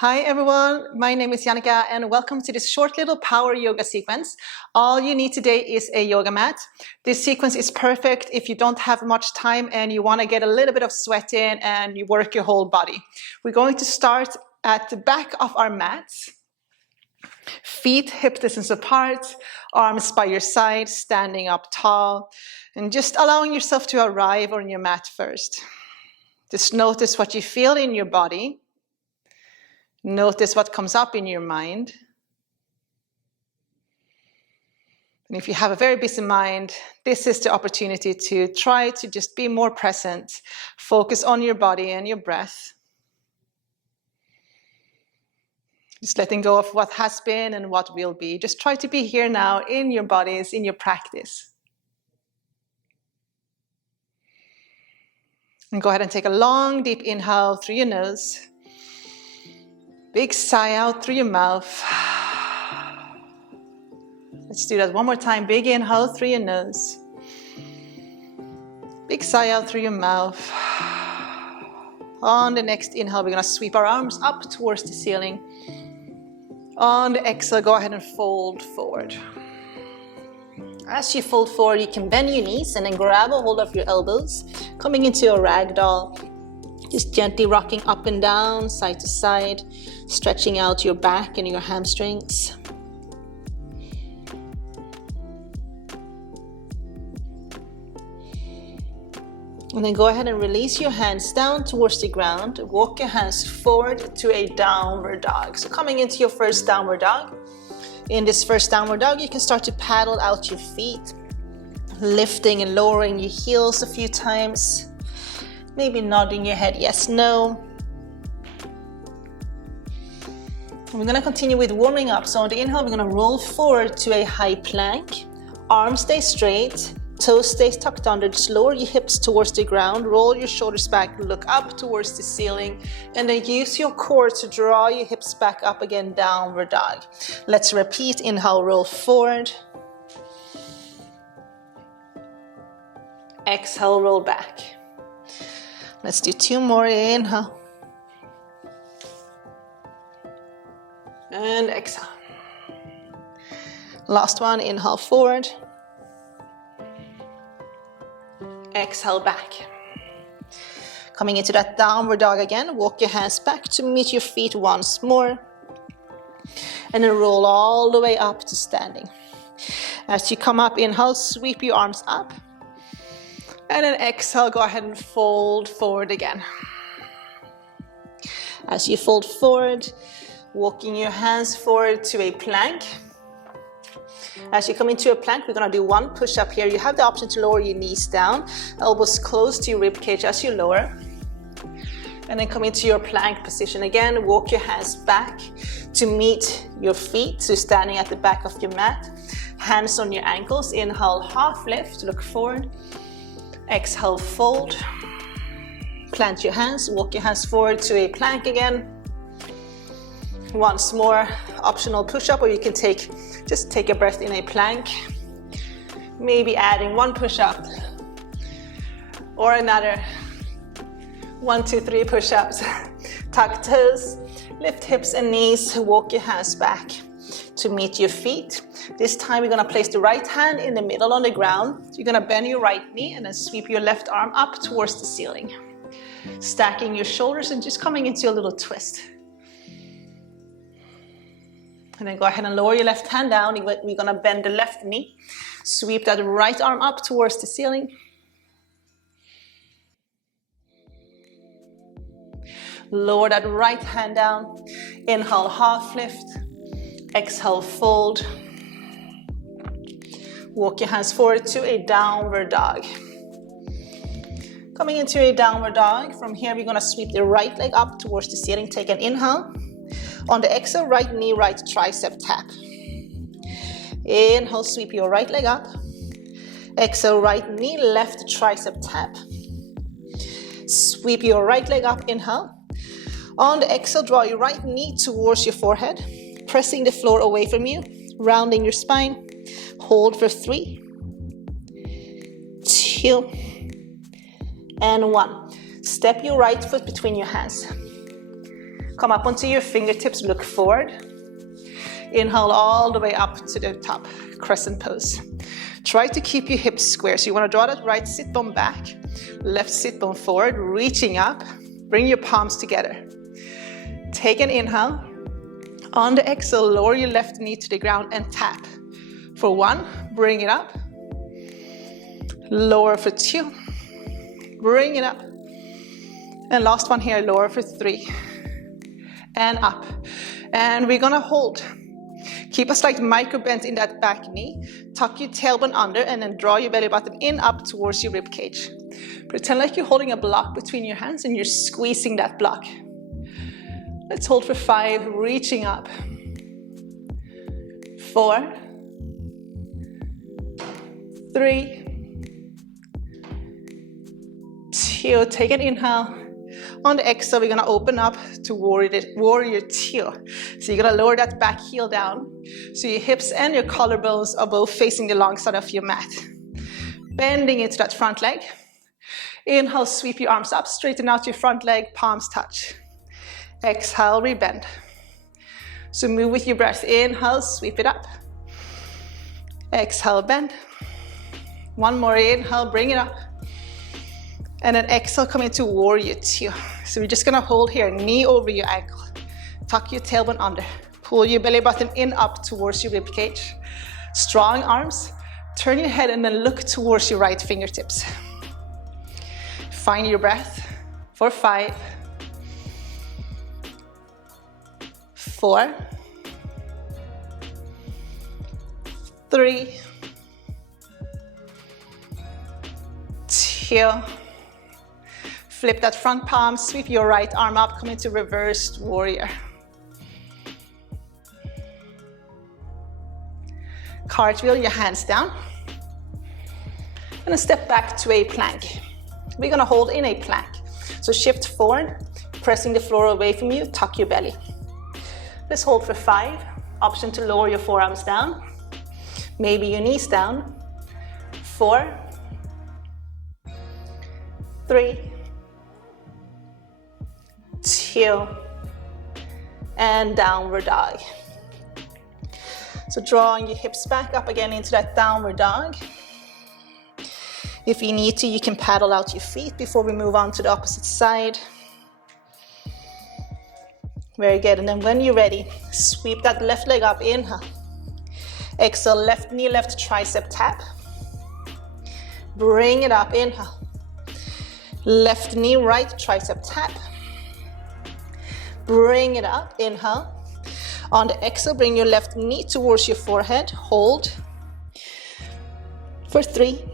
Hi everyone, my name is YOGANNICA and welcome to this short little power yoga sequence. All you need today is a yoga mat. This sequence is perfect if you don't have much time and you want to get a little bit of sweat in and you work your whole body. We're going to start at the back of our mats. Feet hip distance apart, arms by your side, standing up tall, and just allowing yourself to arrive on your mat first. Just notice what you feel in your body. Notice what comes up in your mind. And if you have a very busy mind, this is the opportunity to try to just be more present. Focus on your body and your breath. Just letting go of what has been and what will be. Just try to be here now in your bodies, in your practice. And go ahead and take a long, deep inhale through your nose. Big sigh out through your mouth. Let's do that one more time. Big inhale through your nose. Big sigh out through your mouth. On the next inhale, we're going to sweep our arms up towards the ceiling. On the exhale, go ahead and fold forward. As you fold forward, you can bend your knees and then grab a hold of your elbows, coming into a ragdoll. Just gently rocking up and down, side to side, stretching out your back and your hamstrings. And then go ahead and release your hands down towards the ground. Walk your hands forward to a downward dog. So coming into your first downward dog. In this first downward dog, you can start to paddle out your feet, lifting and lowering your heels a few times. Maybe nodding your head yes, no. And we're going to continue with warming up. So on the inhale, we're going to roll forward to a high plank. Arms stay straight, toes stay tucked under. Just lower your hips towards the ground. Roll your shoulders back, look up towards the ceiling. And then use your core to draw your hips back up again, downward dog. Let's repeat. Inhale, roll forward. Exhale, roll back. Let's do two more. Inhale. And exhale. Last one. Inhale forward. Exhale back. Coming into that downward dog again. Walk your hands back to meet your feet once more. And then roll all the way up to standing. As you come up, inhale, sweep your arms up. And then exhale, go ahead and fold forward again. As you fold forward, walking your hands forward to a plank. As you come into a plank, we're going to do one push-up here. You have the option to lower your knees down, elbows close to your rib cage as you lower. And then come into your plank position again. Walk your hands back to meet your feet, so standing at the back of your mat. Hands on your ankles. Inhale, half lift, look forward. Exhale, fold. Plant your hands, walk your hands forward to a plank again. Once more, optional push-up, or you can just take a breath in a plank. Maybe adding one push-up or another. 1, 2, 3 push-ups. Tuck toes, lift hips and knees, walk your hands back to meet your feet. This time we're going to place the right hand in the middle on the ground. You're going to bend your right knee and then sweep your left arm up towards the ceiling. Stacking your shoulders and just coming into a little twist. And then go ahead and lower your left hand down. We're going to bend the left knee. Sweep that right arm up towards the ceiling. Lower that right hand down. Inhale, half lift. Exhale, fold. Walk your hands forward to a downward dog. Coming into a downward dog. From here, we're going to sweep the right leg up towards the ceiling. Take an inhale. On the exhale, right knee, right tricep tap. Inhale, sweep your right leg up. Exhale, right knee, left tricep tap. Sweep your right leg up, inhale. On the exhale, draw your right knee towards your forehead, pressing the floor away from you, rounding your spine. Hold for 3, 2, and 1. Step your right foot between your hands. Come up onto your fingertips, look forward. Inhale all the way up to the top, crescent pose. Try to keep your hips square. So you want to draw that right sit bone back, left sit bone forward, reaching up. Bring your palms together. Take an inhale. On the exhale, lower your left knee to the ground and tap. For 1, bring it up. Lower for 2. Bring it up. And last one here, lower for 3. And up. And we're gonna hold. Keep a slight micro bend in that back knee. Tuck your tailbone under and then draw your belly button in up towards your rib cage. Pretend like you're holding a block between your hands and you're squeezing that block. Let's hold for 5, reaching up. 4, 3, 2, take an inhale. On the exhale, we're gonna open up to warrior 2. So you're gonna lower that back heel down. So your hips and your collarbones are both facing the long side of your mat. Bending into that front leg. Inhale, sweep your arms up, straighten out your front leg, palms touch. Exhale, rebend. So move with your breath. Inhale, sweep it up. Exhale, bend. One more inhale, bring it up. And then exhale, come into warrior 2. So we're just gonna hold here, knee over your ankle. Tuck your tailbone under. Pull your belly button in up towards your rib cage. Strong arms. Turn your head and then look towards your right fingertips. Find your breath for 5, 4, 3, 2. Flip that front palm, sweep your right arm up, come into reversed warrior. Cartwheel your hands down. And then step back to a plank. We're gonna hold in a plank. So shift forward, pressing the floor away from you, tuck your belly. Let's hold for 5. Option to lower your forearms down. Maybe your knees down. 4, 3, 2, and downward dog. So drawing your hips back up again into that downward dog. If you need to, you can paddle out your feet before we move on to the opposite side. Very good, and then when you're ready, sweep that left leg up, inhale. Exhale, left knee, left tricep tap. Bring it up, inhale. Left knee, right tricep tap. Bring it up, inhale. On the exhale, bring your left knee towards your forehead, hold. For 3,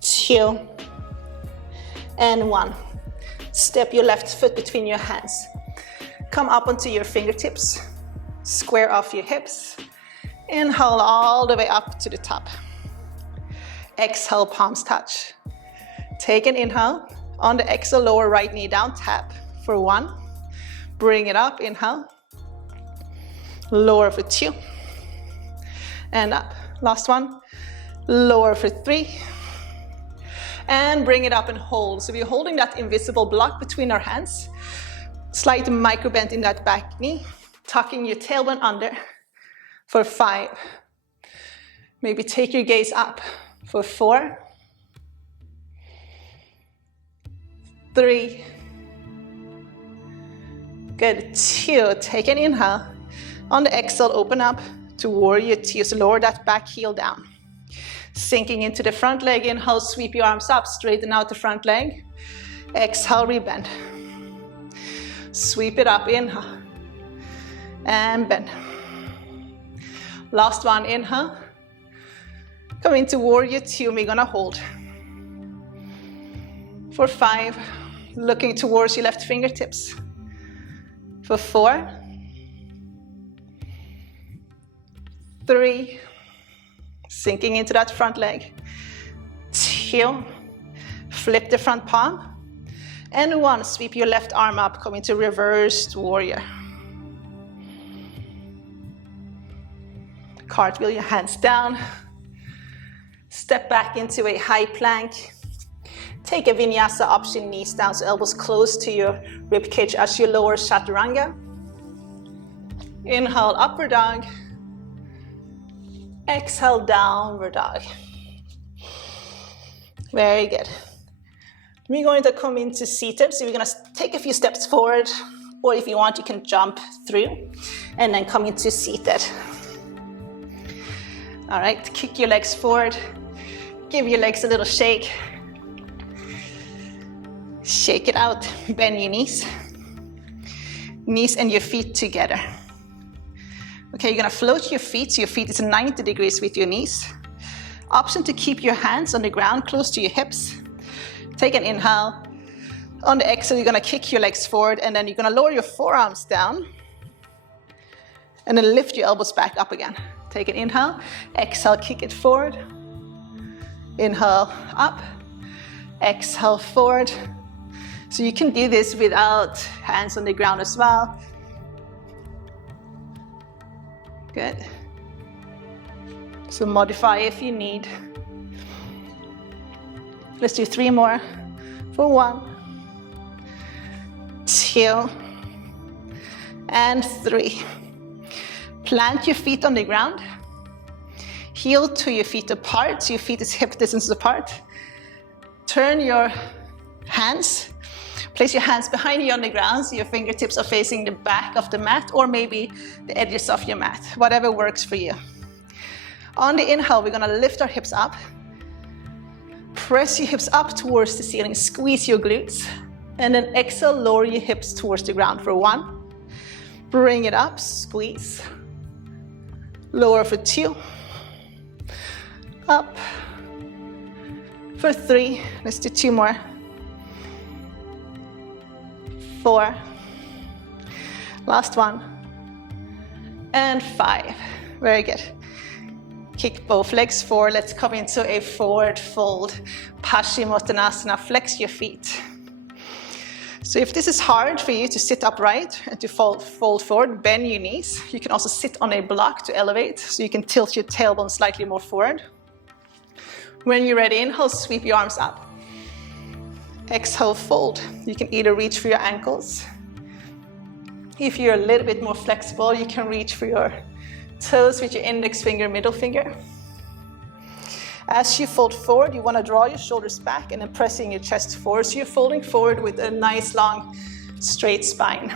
2, and 1. Step your left foot between your hands. Come up onto your fingertips. Square off your hips. Inhale all the way up to the top. Exhale, palms touch. Take an inhale. On the exhale, lower right knee down, tap for 1. Bring it up, inhale. Lower for 2. And up. Last one. Lower for 3. And bring it up and hold. So we're holding that invisible block between our hands. Slight micro bend in that back knee. Tucking your tailbone under for 5. Maybe take your gaze up for 4, 3. Good. 2. Take an inhale. On the exhale, open up to warrior 2. So lower that back heel down. Sinking into the front leg, inhale, sweep your arms up, straighten out the front leg. Exhale, rebend. Sweep it up, inhale. And bend. Last one, inhale. Come into warrior 2, we're gonna hold. For 5, looking towards your left fingertips. For 4, 3, sinking into that front leg. 2, flip the front palm. And 1, sweep your left arm up, come into reversed warrior. Cartwheel your hands down. Step back into a high plank. Take a Vinyasa option, knees down, so elbows close to your rib cage as you lower Chaturanga. Inhale, upward dog. Exhale, downward dog. Very good. We're going to come into seated, so we're going to take a few steps forward, or if you want, you can jump through, and then come into seated. All right, kick your legs forward. Give your legs a little shake. Shake it out, bend your knees. Knees and your feet together. Okay, you're gonna float your feet, so your feet is 90 degrees with your knees. Option to keep your hands on the ground close to your hips. Take an inhale. On the exhale, you're gonna kick your legs forward, and then you're gonna lower your forearms down, and then lift your elbows back up again. Take an inhale, exhale, kick it forward. Inhale, up, exhale, forward. So you can do this without hands on the ground as well. Good. So modify if you need. Let's do 3 more. For 1, 2, and 3. Plant your feet on the ground. Heel to your feet apart, so your feet is hip distance apart. Turn your hands. Place your hands behind you on the ground, so your fingertips are facing the back of the mat, or maybe the edges of your mat, whatever works for you. On the inhale, we're gonna lift our hips up. Press your hips up towards the ceiling, squeeze your glutes, and then exhale, lower your hips towards the ground for 1. Bring it up, squeeze. Lower for 2. Up. For 3, let's do 2 more. 4, last one, and 5. Very good. Kick both legs forward. Let's come into a forward fold. Paschimottanasana, flex your feet. So if this is hard for you to sit upright and to fold forward, bend your knees. You can also sit on a block to elevate, so you can tilt your tailbone slightly more forward. When you're ready, inhale, sweep your arms up. Exhale, fold. You can either reach for your ankles. If you're a little bit more flexible, you can reach for your toes with your index finger, middle finger. As you fold forward, you want to draw your shoulders back and then pressing your chest forward. So you're folding forward with a nice long straight spine.